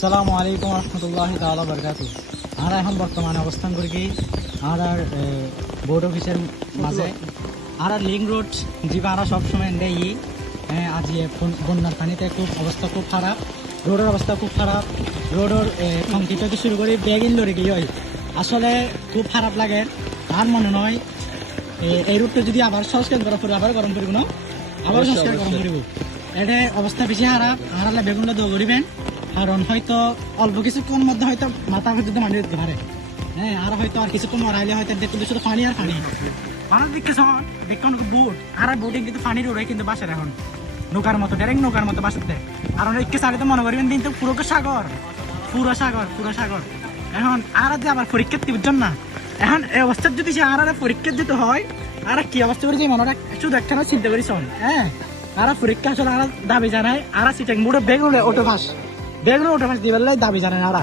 আসসালামু আলাইকুম রহমতুল্লাহি তাআলা বারাকাতু। আমরা এখন বর্তমানে অবস্থান করি কি আর বোর্ড অফিসের মাঝে আর লিঙ্ক রোড যা আমরা সবসময় দেই আজ বন্যার পানিতে খুব অবস্থা খুব খারাপ, রোডের অবস্থা খুব খারাপ। রোডের সংক্ষিপ্ত থেকে শুরু করে বেগিন লড়ে গিয়ে হয় আসলে খুব খারাপ লাগে। আর মনে নয় এই রোডটা যদি আবার সংস্কার করা পরে আবার গরম করব না, আবার সংস্কার গরম করব। এটা অবস্থা বেশি খারাপ। হারালে বেগুনটা দো করিবেন, কারণ হয়তো অল্প কিছুক্ষণ মধ্যে হয়তো মাথা পর্যন্ত মানি দিতে পারে। হ্যাঁ, আর হয়তো আর কিছুক্ষণ মারাইলে হয়তো দেখুন শুধু পানি আর পানি। আর দেখে দেখুন বোট আর বোটিং কিন্তু পানির ওড়ে কিন্তু বাসের এখন নৌকার মতো ডাইরেক্ট নৌকার মতো বাসার দেয়। কারণ একটু সারি তো মনে করবেন কিন্তু পুরো সাগর পুরো সাগর পুরো সাগর। এখন আর যে আবার পরীক্ষা বুঝছেন না, এখন এই অবস্থার যদি সে আর পরীক্ষা দিতে হয় আর কি অবস্থা করে যে মনে শুধু একটা চিন্তা করি শোন। হ্যাঁ, আর পরীক্ষা আসলে আর দাবি জানায় আর সিটেং বুড়ো বেগুন ওটো ফাঁস দিবার দাবি জানায় আর